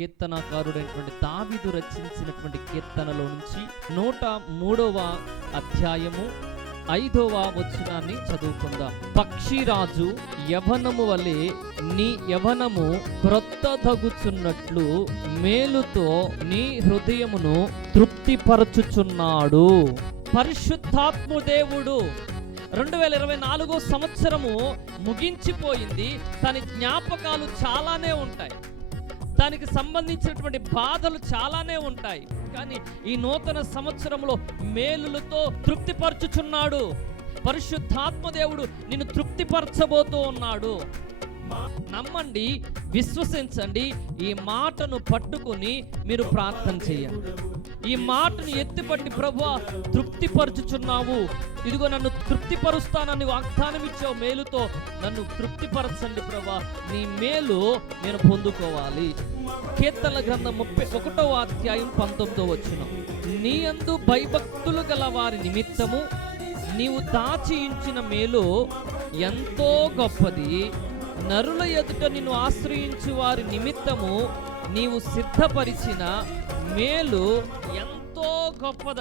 కీర్తనాకారుడైనటువంటి దావీదు రచించినటువంటి కీర్తనలో నుంచి 103వ అధ్యాయము 5వ వచనాన్ని చదువుకుందాం. పక్షిరాజు యవనము వలె నీ యవనము క్రొత్తదగుచున్నట్లు మేలుతో నీ హృదయమును తృప్తిపరచుచున్నాడు. పరిశుద్ధాత్మ దేవుడు 2024 సంవత్సరము ముగించిపోయింది. దాని జ్ఞాపకాలు చాలానే ఉంటాయి, దానికి సంబంధించినటువంటి బాధలు చాలానే ఉంటాయి. కానీ ఈ నూతన సంవత్సరంలో మేలులతో తృప్తిపరచుచున్నాడు. పరిశుద్ధాత్మ దేవుడు నిన్ను తృప్తిపరచబోతూ ఉన్నాడు. నమ్మండి, విశ్వసించండి. ఈ మాటను పట్టుకుని మీరు ప్రార్థన చేయండి. ఈ మాటను ఎత్తిపట్టి, ప్రభువా తృప్తిపరచుచున్నావు, ఇదిగో నన్ను తృప్తిపరుస్తానని వాగ్దానం ఇచ్చావు, మేలుతో నన్ను తృప్తిపరచండి ప్రభువా, నీ మేలు నేను పొందుకోవాలి. కీర్తనల గ్రంథం 31వ అధ్యాయం 19వ వచనం. నీ యందు భయభక్తులు గల వారి నిమిత్తము నీవు దాచి ఉంచిన మేలు ఎంతో గొప్పది. నరుల ఎదుట నిన్ను ఆశ్రయించు వారి నిమిత్తము నీవు సిద్ధపరిచిన మేలు ఎంతో గొప్పదంట.